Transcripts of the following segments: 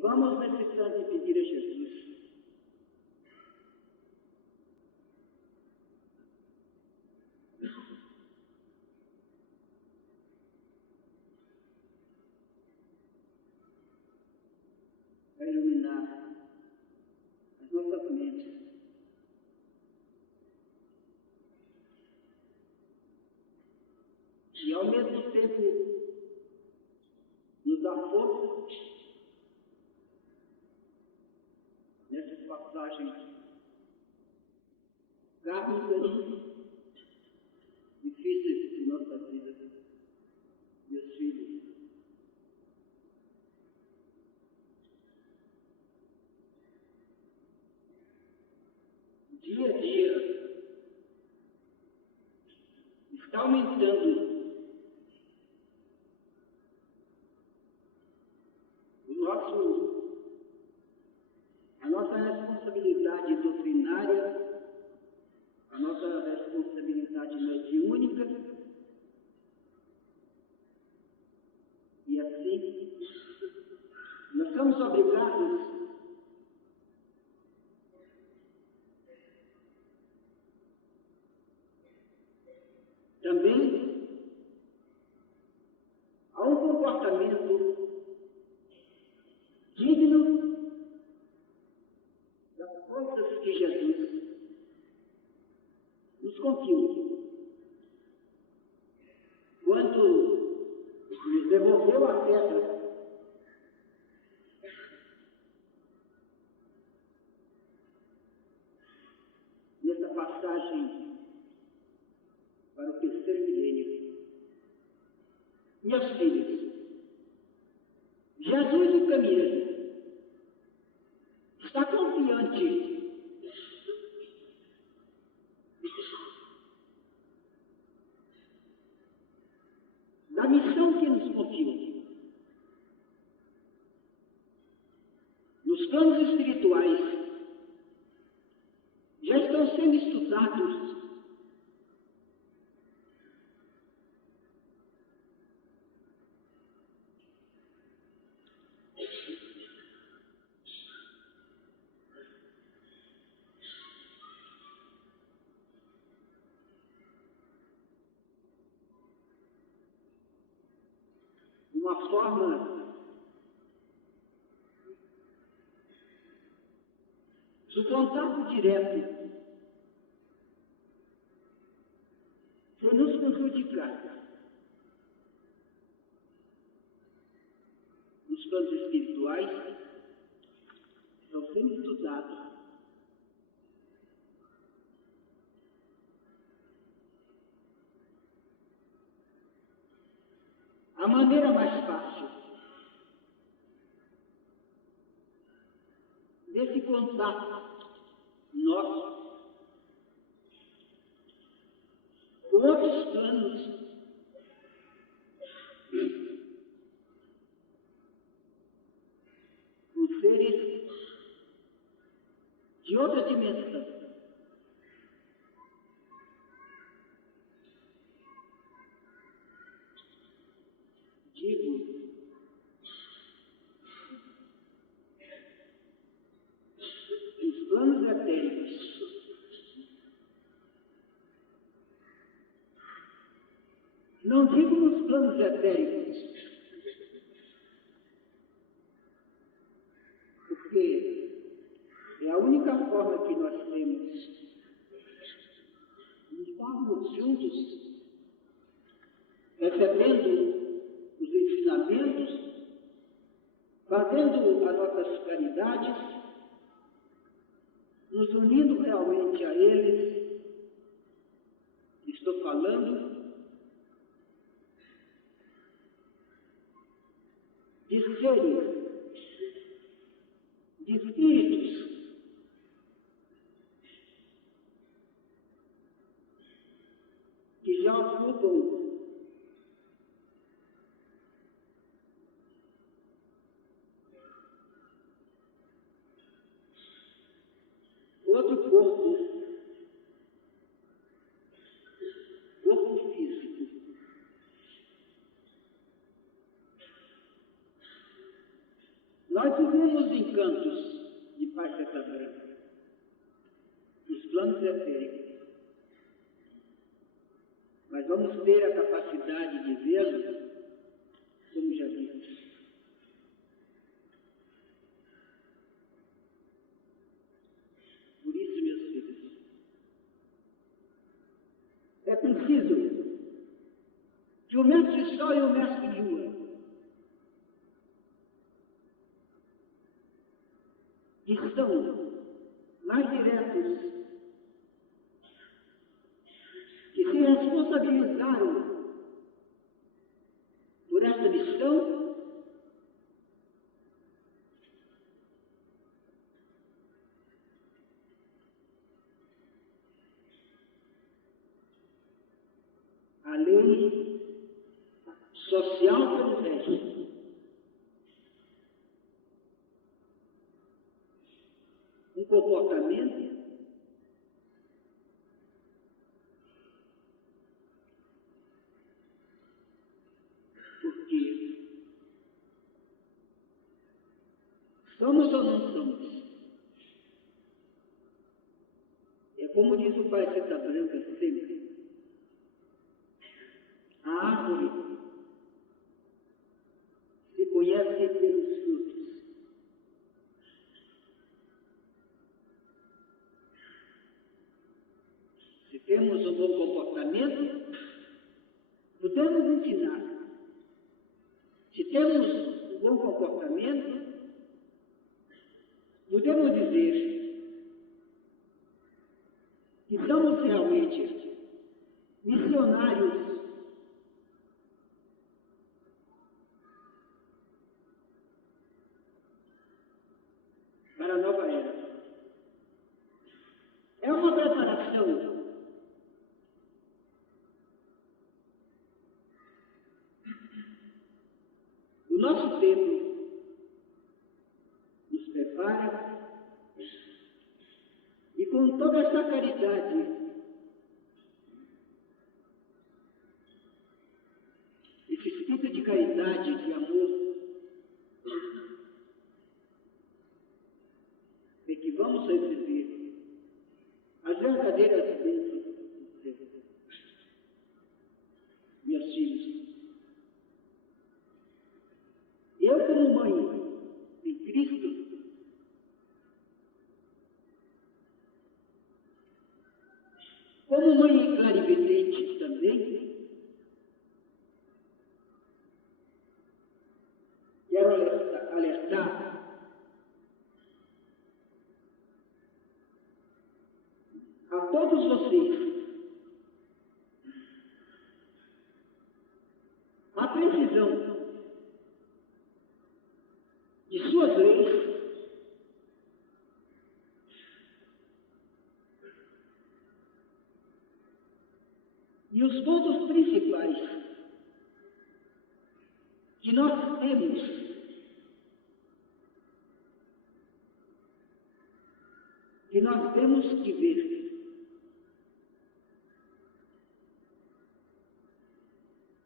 vamos nesse instante pedir a Jesus para iluminar as nossas mentes e, ao mesmo tempo, nos dar força nessas passagens kármicas difíceis de nossa vida, meus filhos. Dia a dia está aumentando a nossa responsabilidade doutrinária, a nossa responsabilidade mediúnica, e assim nós somos obrigados também a um comportamento digno das coisas que Jesus nos confiou. Quando nos devolveu a pedra, nessa passagem para o terceiro milênio, meus filhos, Jesus o caminheiro está confiante da missão que nos confiou. Nos planos espirituais já estão sendo estudados uma forma do contato direto sem nos prejudicar. Nos planos espirituais estão sendo estudados a maneira mais fácil desse contato nosso com outros planos, com seres de outra dimensão. Digo, os planos etéricos. Não digo nos planos etéricos, porque é a única forma que nós temos de estarmos juntos, recebendo os ensinamentos, fazendo as nossas caridades, nos unindo realmente a eles. Estou falando de seres, de espíritos que já ocupam outro corpo físico. Nós vivemos em cantos de parceta branca. Os planos etéricos. Mas vamos ter a capacidade de vê-lo como já vimos. Por isso, meus filhos, é preciso que o mestre Sol e o mestre Lua, que são mais diretos, que se responsabilizaram por esta missão, a lei social que nos rege. Um comportamento porque somos ou não somos? É como diz o pai Seta Branca sempre, a árvore se conhece pelos frutos. Se temos um bom comportamento, podemos ensinar. Se temos um bom comportamento, podemos dizer que somos realmente missionários para a nova era. É uma preparação do nosso tempo, nos prepara e com toda essa caridade, esse espírito de caridade, de amor, é que vamos receber as verdadeiras bênçãos do céu. Meus filhos, eu como mãe em Cristo, como mãe clarividente também, quero alertar a todos vocês a precisão de suas leis e os pontos principais que nós temos que ver.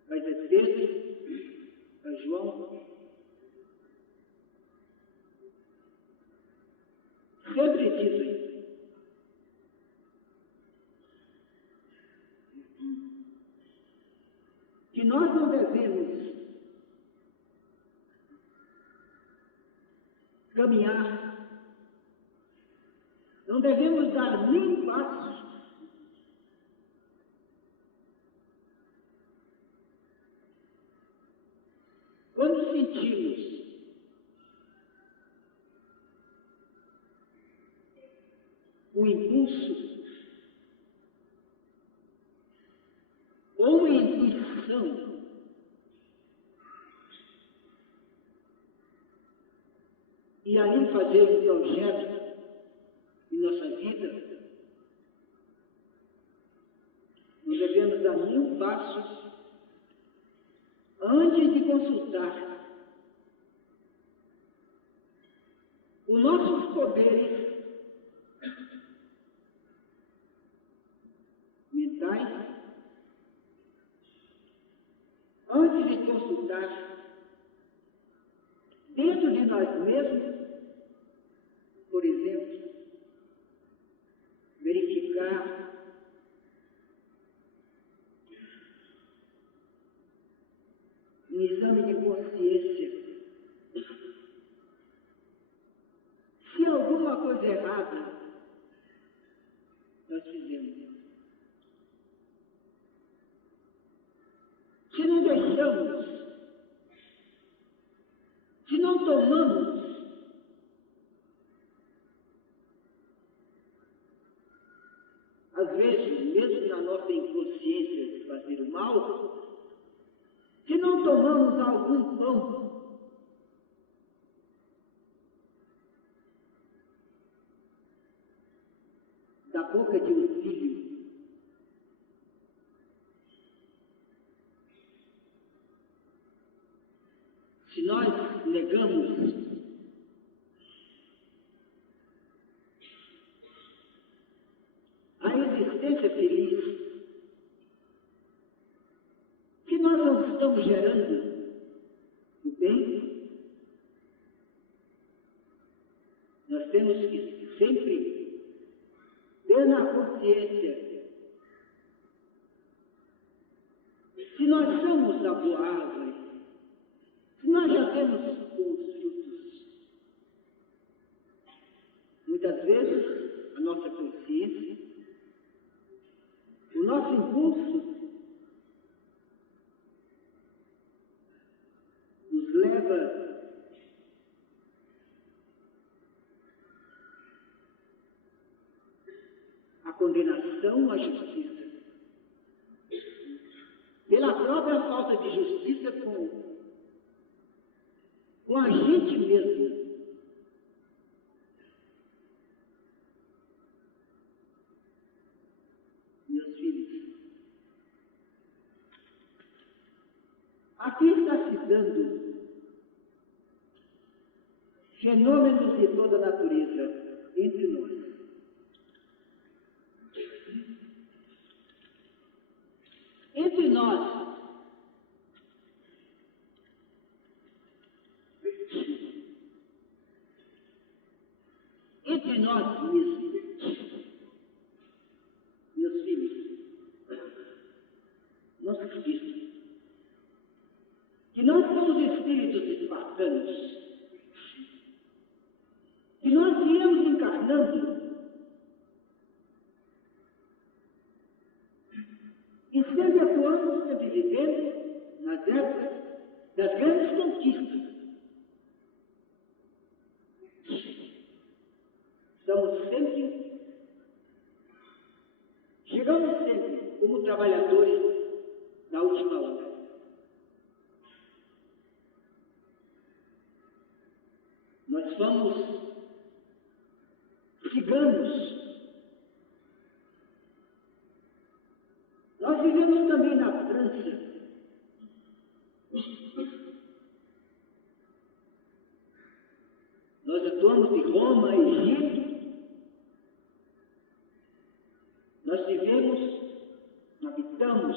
Vai ser Pedro, vai João, sempre dizem que nós não devemos caminhar, não devemos dar nem um passo quando sentimos um impulso ou uma intuição e ali fazer um projeto em nossa vida, não devemos dar nenhum passo antes de consultar os nossos poderes mentais, antes de consultar dentro de nós mesmos alguma coisa errada nós fizemos. Se não deixamos, se não tomamos às vezes, mesmo na nossa inconsciência de fazer o mal, se não tomamos algum pão da boca de um filho, se nós negamos a existência feliz, se nós não estamos gerando o bem, nós temos que sempre ter na consciência se nós somos a boa árvore, se nós já temos bons frutos. Muitas vezes, a nossa consciência, o nosso impulso, nos leva à condenação à justiça. Pela própria falta de justiça com a gente mesmo. Meus filhos, aqui está se dando fenômenos de toda a natureza entre nós. Entre nós, entre nós mesmos, meus filhos, não se esqueçam que nós somos espíritos espartanos, que nós viemos encarnando e sempre atuando, sempre vivendo nas épocas das grandes conquistas. Chegamos sempre como trabalhadores da última hora. Nós somos ciganos. Nós vivemos também na França. Nós atuamos em Roma, Egito. Nós habitamos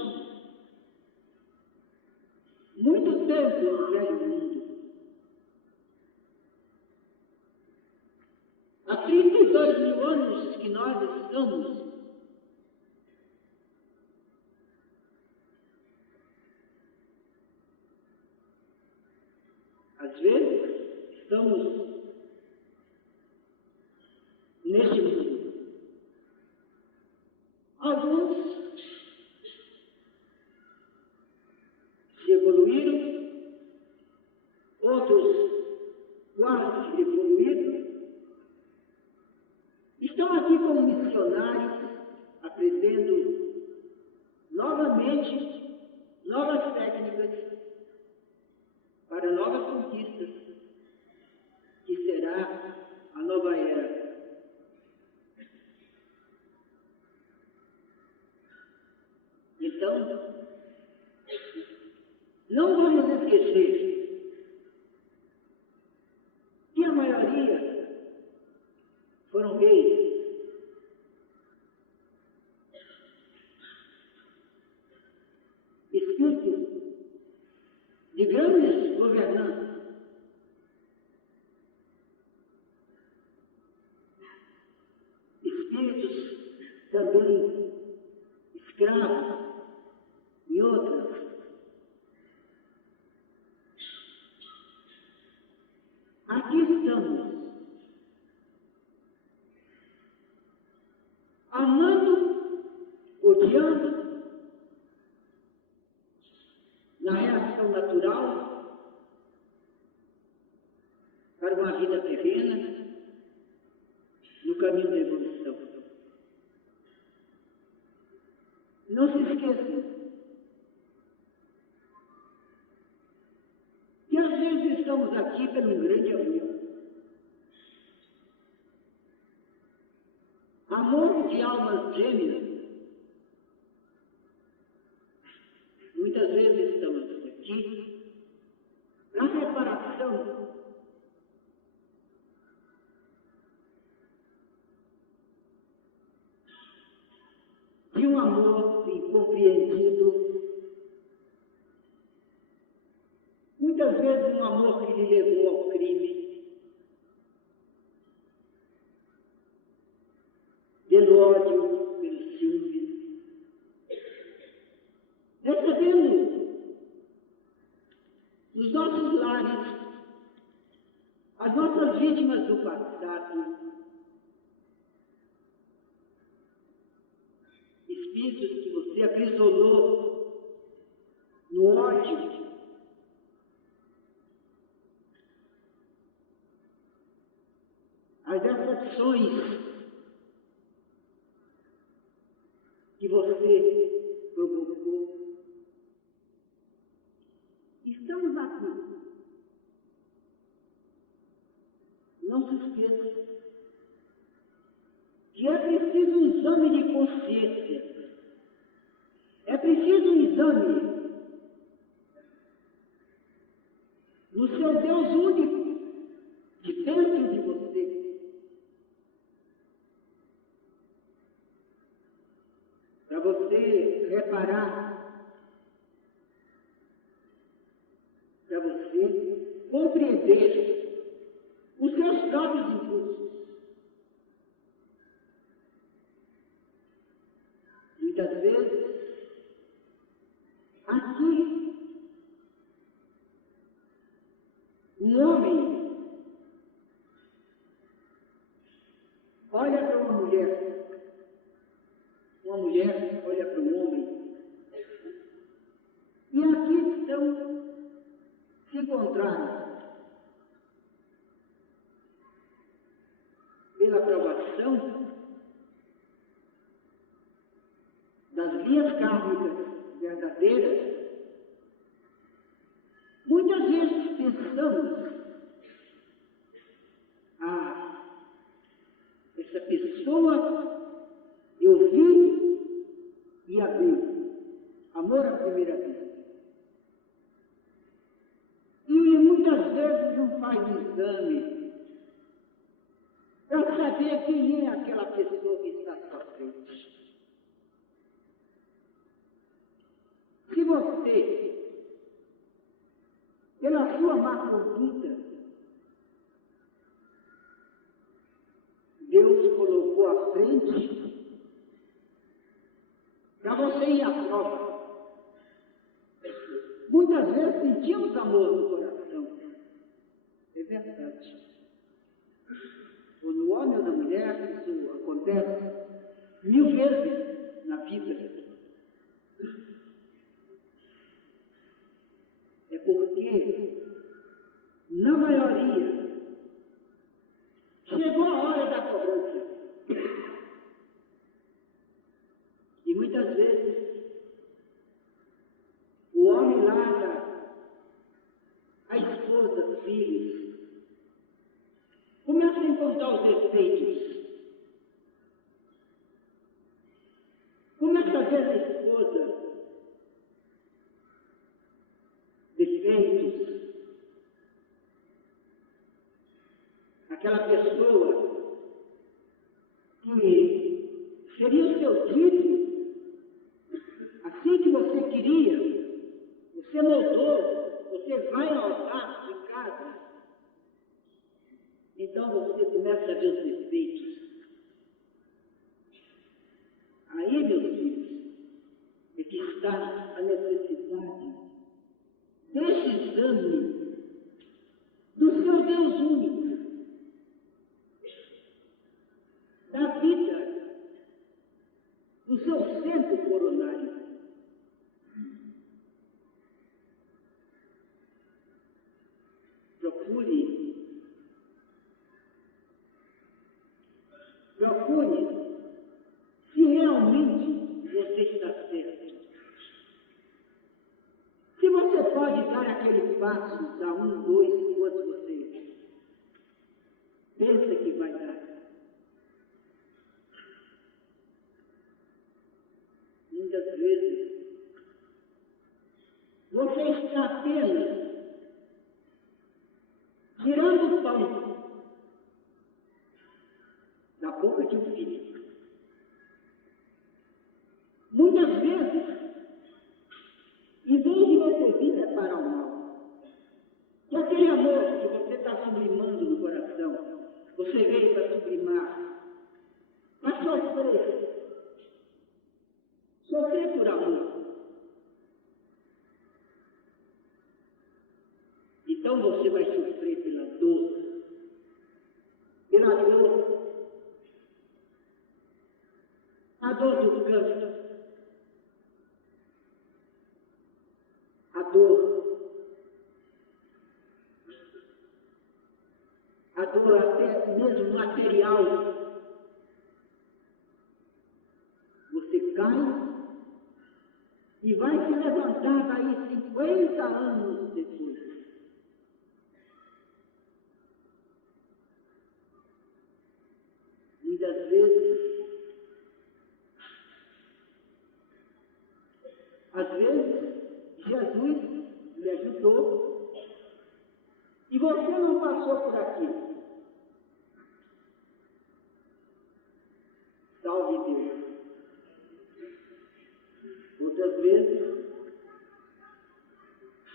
muito tempo no velho mundo. Há 32 mil anos que nós estamos às vezes estamos neste mundo. Alguns se evoluíram, outros quase evoluíram, estão aqui como missionários, aprendendo novamente novas técnicas para novas conquistas, que será a nova era. Então, não vamos esquecer que a maioria foram reis, espíritos de grandes governantes, espíritos também escravos e outras. Aqui estamos a vida terrena no caminho da evolução. Não se esqueçam que às vezes estamos aqui por um grande amor. Amor de almas gêmeas. Muitas vezes estamos aqui na reparação de um amor incompreendido, muitas vezes um amor que lhe levou ao crime, pelo ódio, pelo ciúme. Recebemos nos nossos lares as nossas vítimas do passado, espíritos que você aprisionou no ódio, as decepções que você provocou. Estamos aqui. Não se esqueça que é preciso um exame de consciência. É preciso um exame no seu Deus único, de dentro de você, para você reparar, para você compreender os seus próprios impulsos. Muitas vezes, aqui, um homem olha para uma mulher olha para um homem, e aqui estão se encontraram pela aprovação das linhas kármicas verdadeiras. Muitas vezes pensamos, essa pessoa eu vi e amei, amor à primeira vista. E muitas vezes não faz exame para saber quem é aquela pessoa que está à sua frente. Se você, pela sua má conduta, Deus colocou à frente para você ir à prova. Muitas vezes sentimos amor no coração. É verdade. Ou no homem ou na mulher, isso acontece 1000 vezes na vida. É porque, na maioria, chegou a hora da cobrança. E muitas vezes, o homem larga a esposa, filhos, começa a encontrar os defeitos. Começa a ver na esposa defeitos. Aquela pessoa que seria o seu tipo, assim que você queria, você moldou, você vai ao altar de casa, então você começa a ver os defeitos. Aí, meus filhos, é que está a necessidade desse exame do seu Deus único, da vida, do seu centro coronário. Procure Procure se realmente você está certo. Se você pode dar aquele passo, dar 1, 2, quanto você pensa que vai dar. Muitas vezes, você está apenas tirando o pão da boca de um filho. Muitas vezes, em vez de você vir preparar o mal, que aquele amor que você está sublimando no coração, você veio para sublimar, para sofrer por amor. Então você vai sofrer pela dor, a dor do canto, a dor até mesmo material. Você cai e vai se levantar daí 50 anos depois. Muitas vezes, às vezes, Jesus lhe ajudou e você não passou por aquilo. Salve Deus. Outras vezes,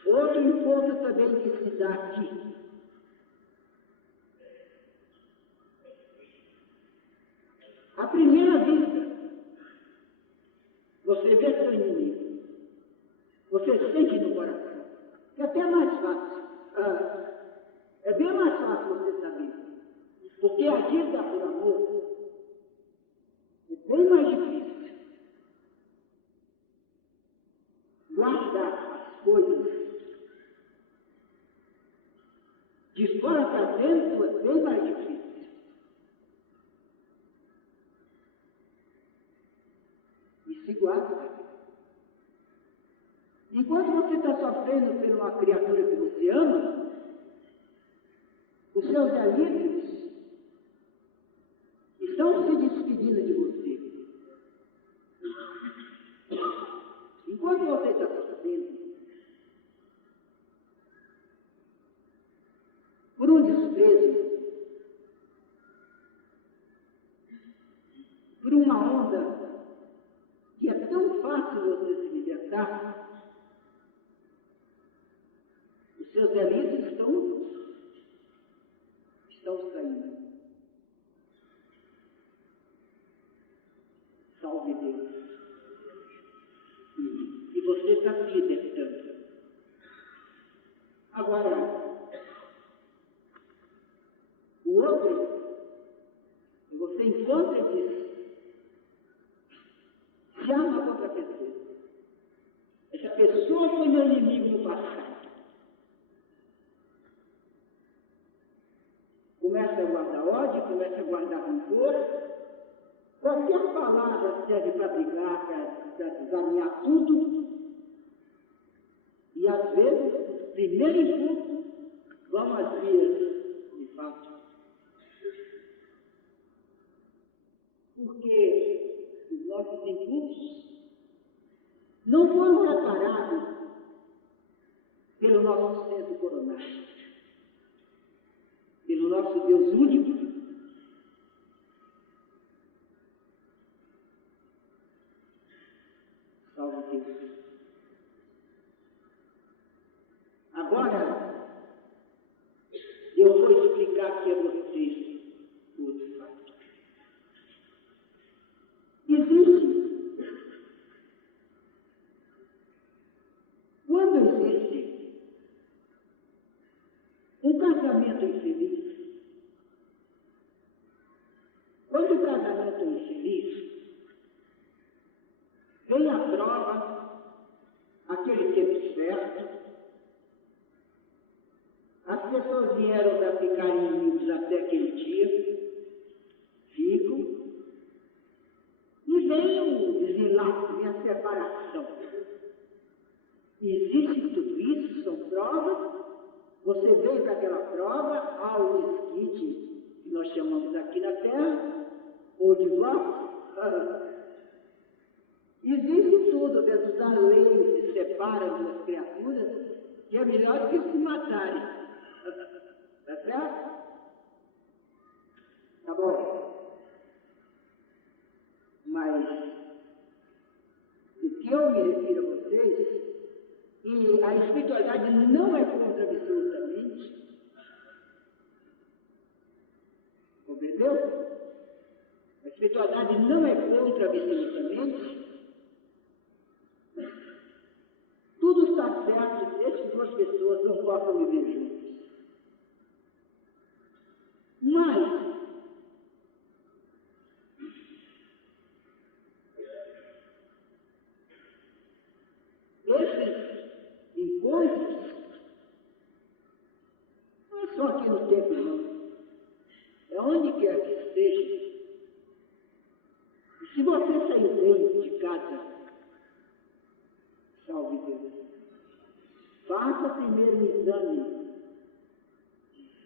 outro encontro também que se dá aqui. À primeira vista, você vê seu inimigo, você sente no coração, que é até mais fácil, é bem mais fácil você saber, porque a dívida por amor é bem mais difícil. Guardar as coisas de fora para dentro é bem mais difícil. E se guarda. Enquanto você está sofrendo por uma criatura que você ama, os seus delírios estão se despedindo de você. Enquanto você está sofrendo por um desprezo, por uma onda que é tão fácil você se libertar, os seus delírios estão saindo. Salve Deus. E você está se libertando. Agora, o outro, você encontra e diz, se ama outra pessoa. Essa pessoa foi meu inimigo no passado. Começa a guardar ódio, começa a guardar rancor. Qualquer palavra serve para brigar, para desalinhar tudo. E às vezes, os primeiros impulsos vão às vias de fato. Porque os nossos impulsos não foram reparados pelo nosso centro coronário, pelo nosso Deus único. Salve Deus. Agora, eu vou explicar aqui a vocês outro fato. Quando existe um casamento infeliz, quando o casamento é infeliz, vem a prova, aquele tempo certo, as pessoas vieram para ficarem unidos até aquele dia, ficam, preparação. Existe tudo isso, são provas. Você veio para aquela prova, ao desquite, que nós chamamos aqui na Terra, ou divórcio. Existe tudo dentro da lei que separa duas criaturas, que é melhor do que se matarem. Tá certo? Tá bom. Mas o que eu me refiro a vocês, e a espiritualidade não é contra absolutamente, compreendeu? A espiritualidade não é contra absolutamente. Tudo está certo desde que duas pessoas não possam viver juntas. Mas esses encontros não é só aqui no templo, não. É onde quer que esteja. E se você sair bem de casa, salve Deus, faça primeiro um exame.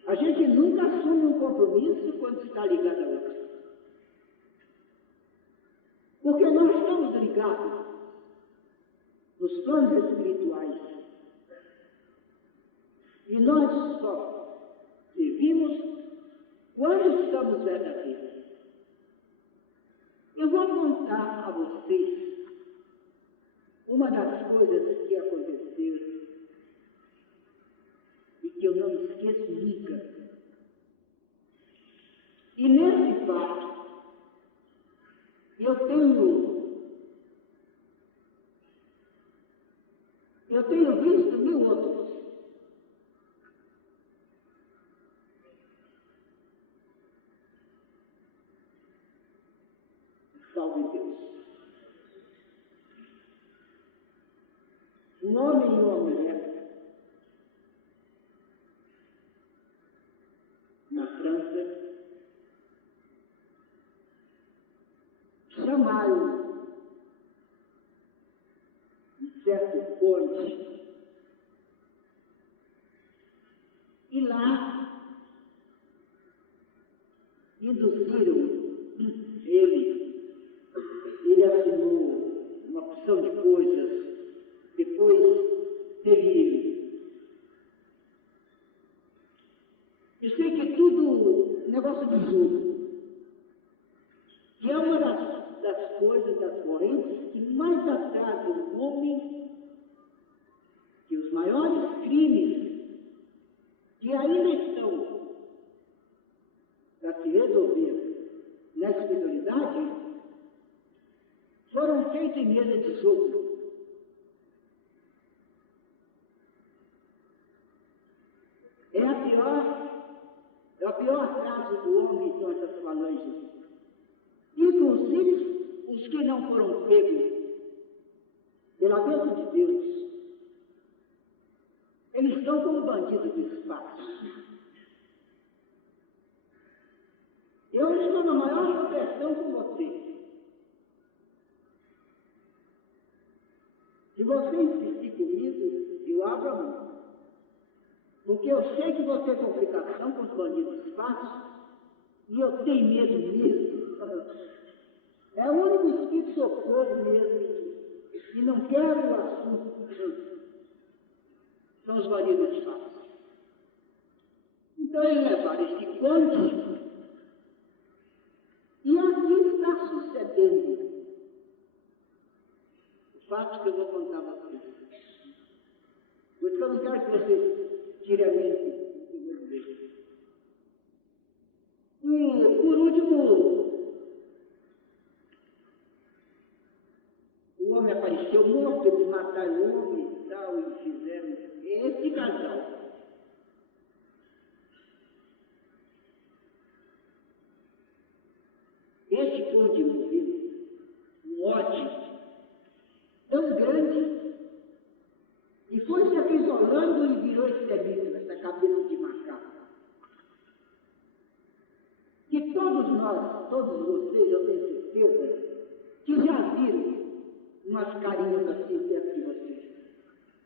A gente nunca assume um compromisso quando está ligado a outro. Porque nós estamos ligados nos planos espirituais. E nós só servimos quando estamos verdadeiros. Eu vou contar a vocês uma das coisas que aconteceu e que eu não esqueço nunca. E nesse fato, eu tenho visto 1000 outros. Salve Deus. Um homem e uma mulher na França chamaram um certo conde e lá induziram ele assinou uma porção de coisas, depois teve, eu sei que tudo negócio de jogo, que é uma das coisas, das correntes que mais atrasam o homem, que os maiores crimes que ainda estão para se resolver na espiritualidade foram feitos em mesa de jogo. É o pior atraso do homem são essas falanges. Inclusive os que não foram pegos pela bênção de Deus, eles estão como bandidos do espaço. Eu estou na maior proteção com você. Se você insistir comigo, eu abro a mão. Porque eu sei que vou ter complicação com os bandidos do espaço, e eu tenho medo mesmo. É o único espírito socorro mesmo, e não quero o assunto. São os bandidos do espaço. Então eles levaram esse conde, e aqui está sucedendo o fato que eu vou contar a vocês. Por isso que eu não quero que vocês tirem a mente do que eu vou dizer. E, por último, o homem apareceu morto, eles mataram o homem e tal, e fizeram esse casal. Esse conde morreu, um ódio tão grande, e foi se acrisolando e virou esse delírio, essa cabeça de macaco. Que todos nós, todos vocês, eu tenho certeza, que já viram umas carinhas assim perto de você.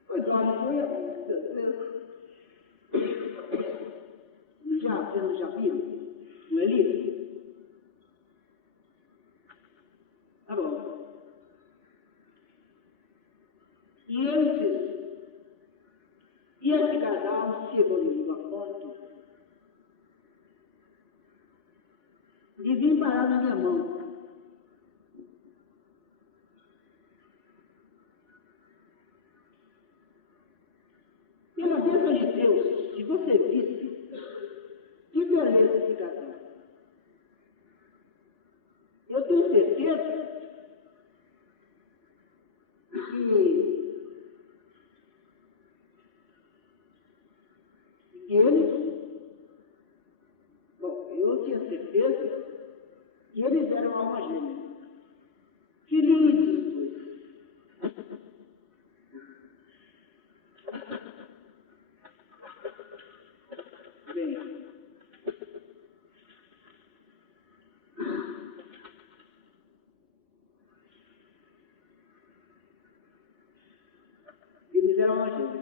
Pois olha, foi muitas vezes. Vocês não já viram? Não é lindo? Tá bom. E esse casal chegou a ponto de vir parar na minha mão. Pela bênção de Deus, se você visse que beleza esse casal, eu tenho certeza que eles, bom, eu tinha certeza que eles eram alma gêmea. Felizes os dois. Bem, eles eram alma gêmea.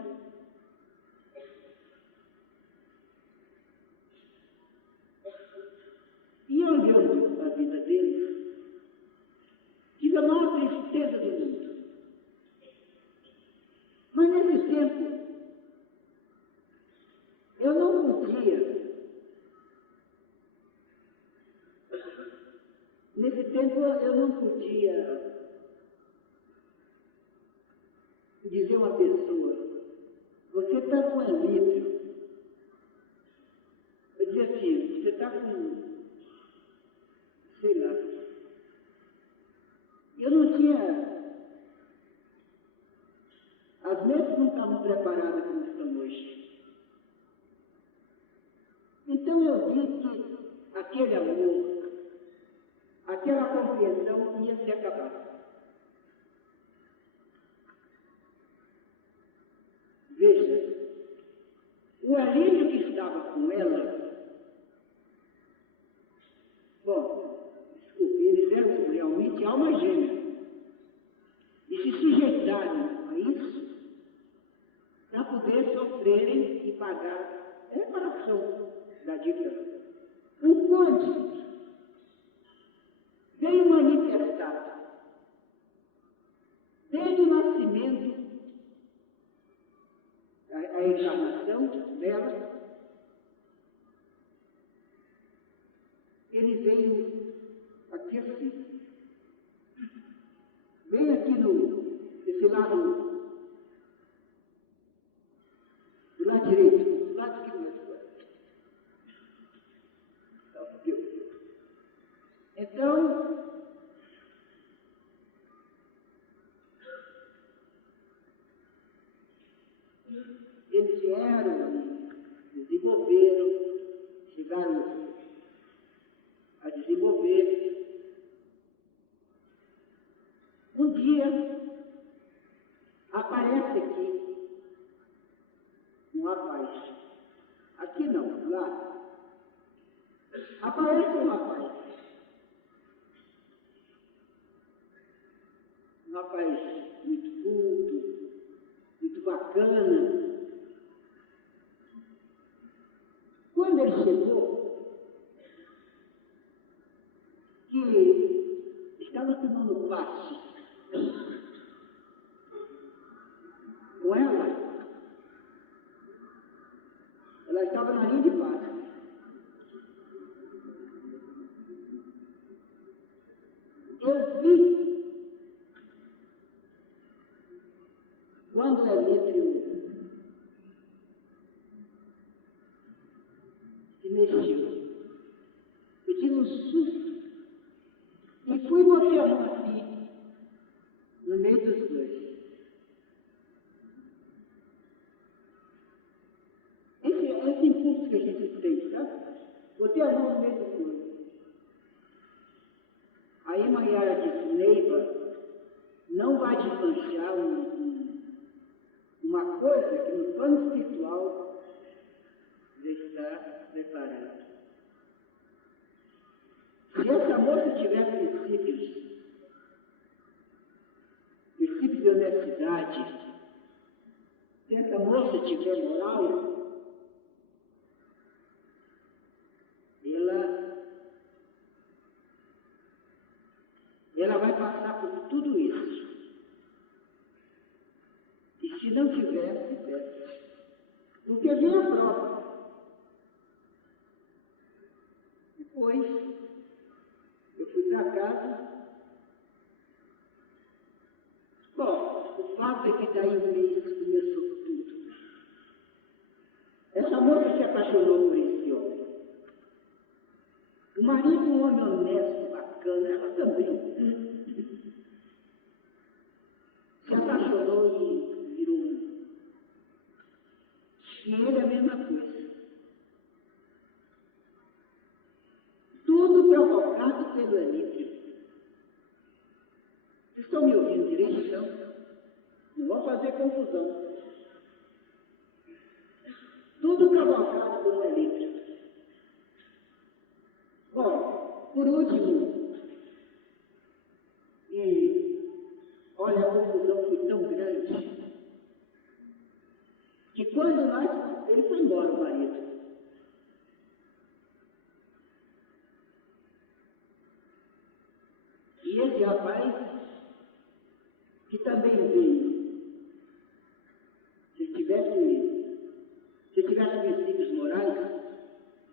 E olhando a vida deles, tive a maior tristeza do mundo. Mas nesse tempo, eu não podia, dizer a uma pessoa, você está com alívio. Eu dizia assim, você está com, sei lá. Eu não tinha, as mentes não estavam preparadas como estão hoje. Então eu vi que aquele amor, aquela compreensão ia se acabar. Veja, o alívio que estava com ela, bom, desculpe, eles eram realmente alma gêmea. E se sujeitaram a isso para poder sofrerem e pagar a reparação da dívida. O Conde veio manifestado desde o nascimento, a encarnação dela, ele veio aqui assim, bem aqui desse lado, do lado direito, do lado que nós estamos. Então, eles vieram e desenvolveram, chegaram a desenvolver. Um dia, aparece aqui um rapaz. Aqui não, lá. Aparece um rapaz. Um rapaz muito culto, muito bacana. Quando ele chegou, que estava tomando passe com ela estava na linha de passe. Eu vi quando Elítrio se mexeu. Eu tive um susto e fui botar a mão assim, no meio dos dois. Esse impulso que a gente tem, sabe? Botei a mão no meio dos dois. Aí Maiara disse, Neiva, não vai deslanchar uma coisa que no plano espiritual já está preparado. Se essa moça tiver princípios, moça tiver moral, ela vai passar por tudo isso. E se não tiver, se perde. Porque vem a prova. Depois, eu fui para casa. Bom, o fato é que daí um mês começou tudo. Essa moça se apaixonou por esse homem. O marido, um homem honesto, bacana, ela também. Se apaixonou e virou um. E ele é a mesma coisa. Tudo provocado pelo Elípio. Vocês estão me ouvindo direito? Não vão fazer confusão. Tudo provocado por um Elípio. Bom, por último, e olha, a confusão foi tão grande que quando ele foi embora, o marido. E esse rapaz, que também veio, se tivesse princípios morais,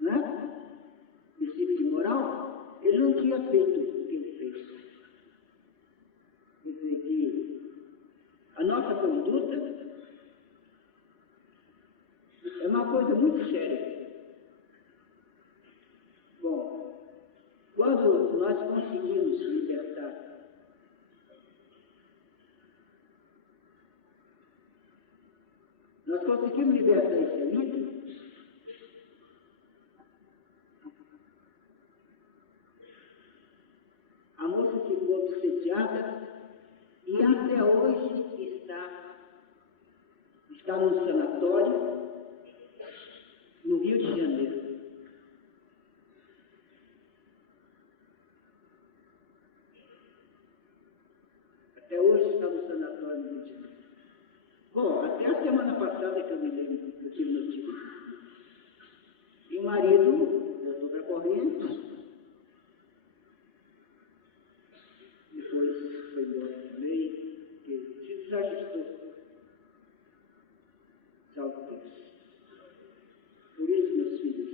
né? Princípio de moral, ele não tinha feito o que ele fez. Quer dizer que a nossa conduta é uma coisa muito séria. Bom, quando nós conseguimos libertar esse Elípio, a moça ficou obsediada e até hoje está num sanatório no Rio de Janeiro. Até hoje está no sanatório no Rio de Janeiro. Bom, até a semana passada que eu me lembro que eu tive notícia. E o marido voltou para a corrente, depois foi embora também, porque se desajustou. Salve Deus. Por isso, meus filhos,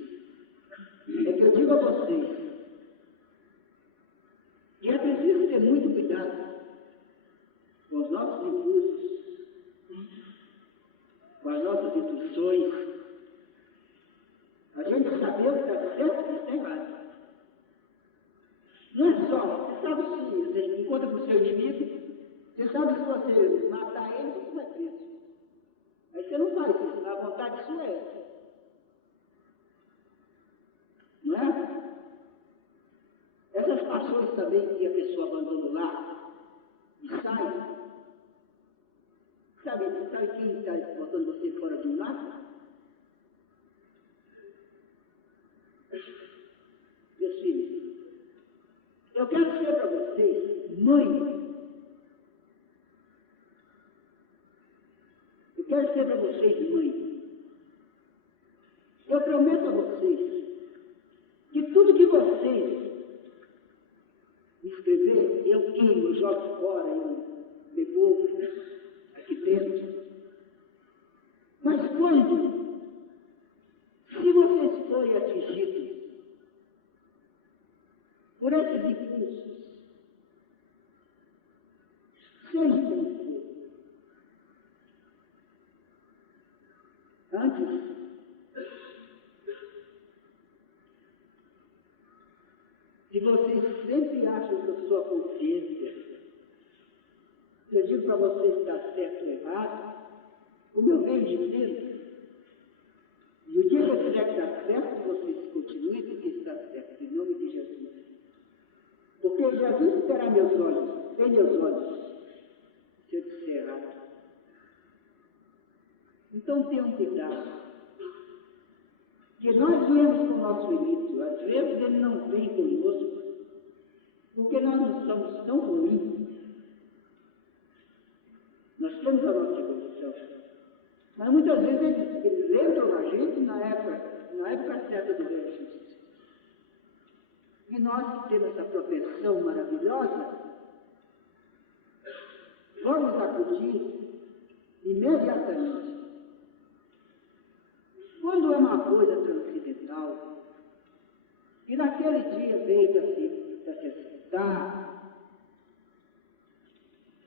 é que eu digo a vocês que é preciso ter muito cuidado com os nossos impulsos, com as nossas intuições. A gente saber o que está certo e o que está errado. Não é só, você sabe se você encontra com o seu inimigo, você sabe se você matar ele, você vai preso. Aí você não faz isso, a vontade sua é essa. Não é? Essas paixões também que a pessoa abandona o lar e sai. Sabe quem está botando você fora de um lar? Meus filhos, eu quero ser para vocês mãe. Eu quero ser para vocês mãe. Eu prometo a vocês que tudo que vocês me escrever, eu queimo, eu jogo fora, eu devolvo aqui dentro. Mas se vocês forem atingidos por esses impulsos, seja como for, antes, se vocês sempre acham que eu sou a consciência, se eu digo para vocês se está certo ou errado, como eu venho dizendo, e o dia que eu tiver que estar certo, vocês continuem porque está certo, em nome de Jesus. Porque Jesus terá meus olhos, tem meus olhos, se eu disser errado. Então tenham cuidado. Que nós viemos com o nosso Elípio, às vezes ele não vem conosco, porque nós não somos tão ruins. Nós temos a nossa evolução. Mas muitas vezes eles entram na gente na época certa do reajuste. E nós que temos essa propensão maravilhosa, vamos acudir imediatamente. Quando é uma coisa transcendental, e naquele dia veio para se assustar,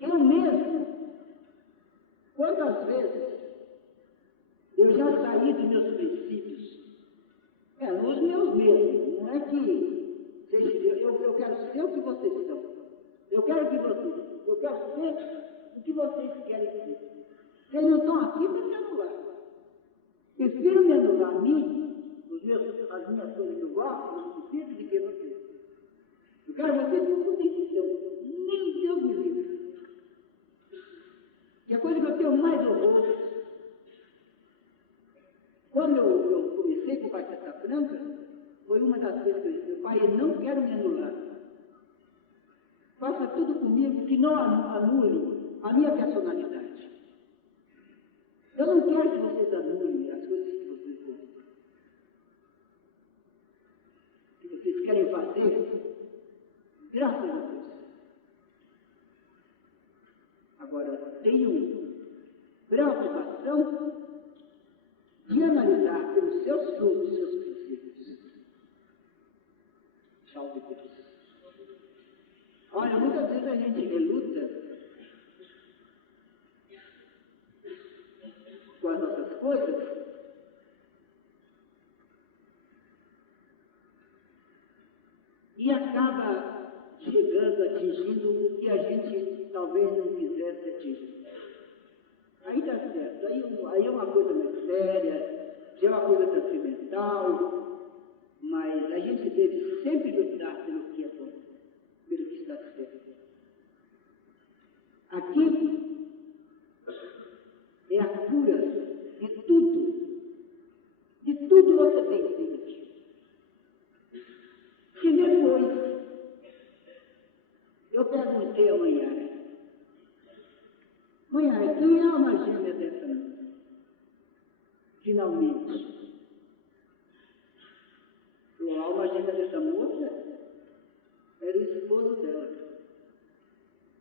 eu mesmo, quantas vezes eu já saí dos meus princípios, os meus mesmos, não é que eu quero ser o que vocês são, eu quero ser o que vocês querem ser. Vocês não estão aqui para se anular. Prefiro me anular a mim, as minhas coisas que eu gosto, os princípios, de que vocês. Eu quero vocês como vocês são. Nem Deus me livre. E a coisa que eu tenho mais horror, quando eu comecei com Batista Franca, foi uma das coisas que eu disse: meu pai, eu não quero me anular. Faça tudo comigo que não anule a minha personalidade. Eu não quero que vocês anulem as coisas que vocês gostam. Que vocês querem fazer, graças a Deus. Agora, tenho preocupação de analisar pelos seus frutos, seus princípios. Salve Deus. Olha, muitas vezes a gente reluta com as nossas coisas e acaba chegando, atingindo o que a gente talvez não quisesse atingir. Aí dá certo, aí é uma coisa mais séria, já é uma coisa transcendental, mas a gente deve sempre lutar pelo que é bom, pelo que está certo. Aqui é a cura de tudo você tem sede. E depois, eu perguntei a Manhara, quem é a alma gêmea dessa moça? Finalmente. A alma gêmea dessa moça era o esposo dela.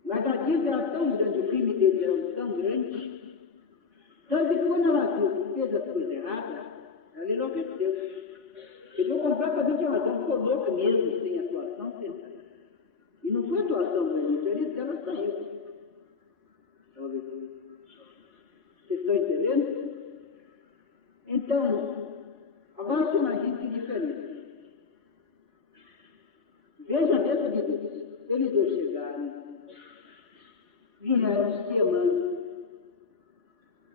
Mas a dívida era tão grande, o crime dele era tão grande, tanto que quando ela viu que fez as coisas erradas, ela enlouqueceu. Ficou completamente razão, ficou louca mesmo, sem atuação, sem nada. E não foi atuação do Elito, ela saiu. Vocês estão entendendo? Então, agora você imagina que diferença. Veja a bênção de Deus. Eles dois chegaram, vieram se amando,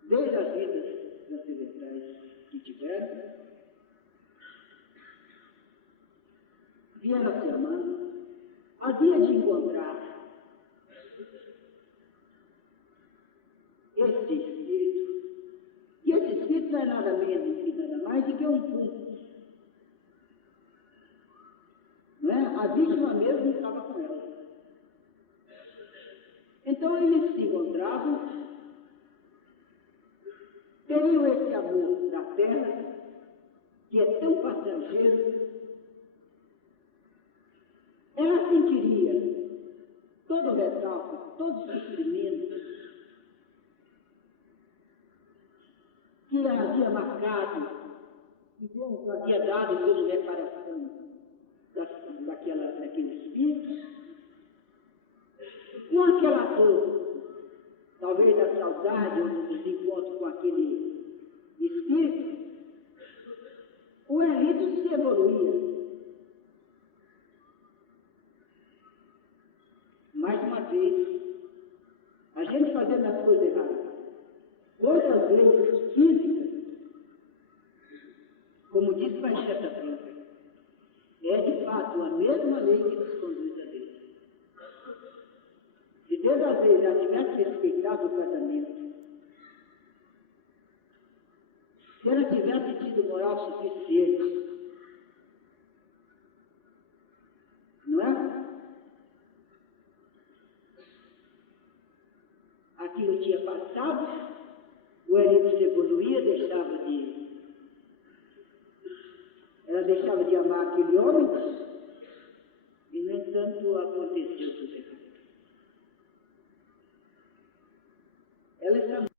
desde as vidas transcendentais que tiveram, vieram se amando, havia de encontrar esse espírito, e esse espírito não é nada menos e nada mais do que um pum. Não é? A vítima mesmo estava com ela. Então eles se encontravam, teriam esse amor da terra, que é tão passageiro. Ela sentiria todo o recalque, todo o sofrimento que havia marcado, que Deus havia dado como reparação daquele espírito, com aquela dor, talvez da saudade ou do desencontro com aquele espírito, o Elito se evoluía. Mais uma vez, a gente fazendo as coisas erradas, contra as leis físicas, como diz Batista Franca, é de fato a mesma lei que nos conduz a Deus. Se Deus às vezes já tivesse respeitado o casamento, se ela tivesse tido moral suficiente, não é? Aquilo tinha passado, o organismo evoluía, ela deixava de amar aquele homem, e, no entanto, aconteceu tudo errado. Ela está